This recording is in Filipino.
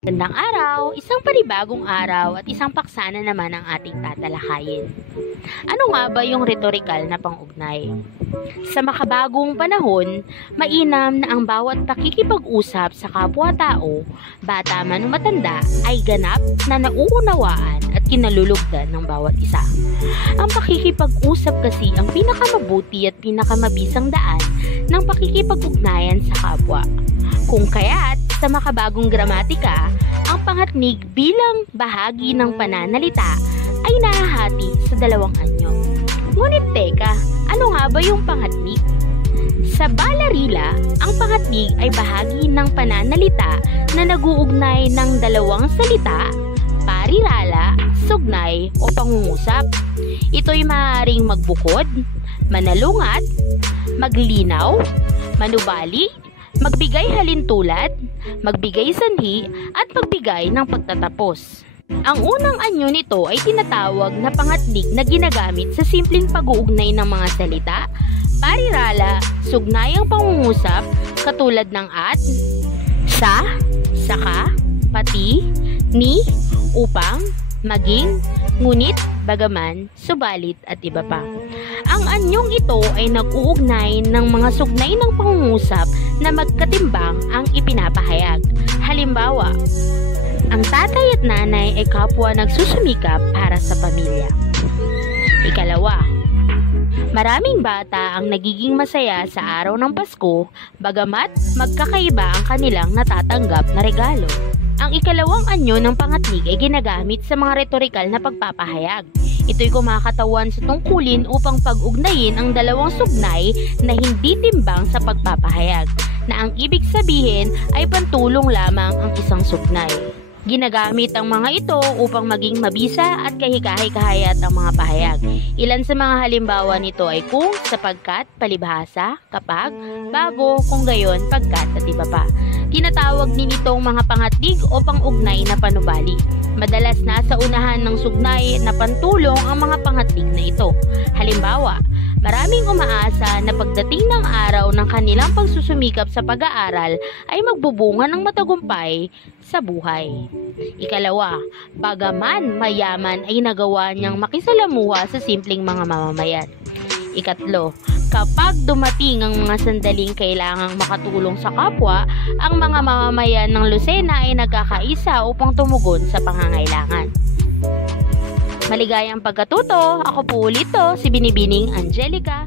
Magandang araw, isang panibagong araw at isang paksa na naman ang ating tatalakayin. Ano nga ba yung rhetorical na pang-ugnay? Sa makabagong panahon, mainam na ang bawat pakikipag-usap sa kapwa-tao, bata man o matanda, ay ganap na nauunawaan at kinalulugdan ng bawat isa. Ang pakikipag-usap kasi ang pinakamabuti at pinakamabisang daan ng pakikipag-ugnayan sa kapwa. Kung kaya't sa makabagong gramatika, ang pangatnig bilang bahagi ng pananalita ay nahahati sa dalawang anyo. Ngunit teka, ano nga ba yung pangatnig? Sa Balarila, ang pangatnig ay bahagi ng pananalita na naguugnay ng dalawang salita, parirala, sugnay o pangungusap. Ito'y maaaring magbukod, manalungat, maglinaw, manubali, magbigay halintulad, magbigay sanhi, at magbigay ng pagtatapos. Ang unang anyo nito ay tinatawag na pangatnig na ginagamit sa simpleng pag-uugnay ng mga salita, parirala, sugnayang pangungusap, katulad ng at, sa, saka, pati, ni, upang, maging, ngunit, bagaman, subalit at iba pa. Ang anyong ito ay nag-uugnay ng mga sugnay ng pangungusap na magkatimbang ang ipinapahayag. Halimbawa, ang tatay at nanay ay kapwa nagsusumikap para sa pamilya. Ikalawa, maraming bata ang nagiging masaya sa araw ng Pasko, bagamat magkakaiba ang kanilang natatanggap na regalo. Ang ikalawang anyo ng pangatnig ay ginagamit sa mga rhetorical na pagpapahayag. Ito'y kumakatawan sa tungkulin upang pag-ugnayin ang dalawang sugnay na hindi timbang sa pagpapahayag, na ang ibig sabihin ay pantulong lamang ang isang sugnay. Ginagamit ang mga ito upang maging mabisa at kahikahikahayat ang mga pahayag. Ilan sa mga halimbawa nito ay kung, sapagkat, palibhasa, kapag, bago, kung gayon, pagkat at iba pa. Tinatawag din itong mga pangatnig o pang-ugnay na panubali. Madalas nasa unahan ng sugnay na pantulong ang mga pangatnig na ito. Halimbawa, maraming umaasa na pagdating ng araw ng kanilang pagsusumikap sa pag-aaral ay magbubunga ng matagumpay sa buhay. Ikalawa, bagaman mayaman ay nagawa niyang makisalamuha sa simpleng mga mamamayan. Ikatlo, kapag dumating ang mga sandaling kailangang makatulong sa kapwa, ang mga mamamayan ng Lucena ay nagkakaisa upang tumugon sa pangangailangan. Maligayang pagkatuto, ako po ulit si Binibining Angelica.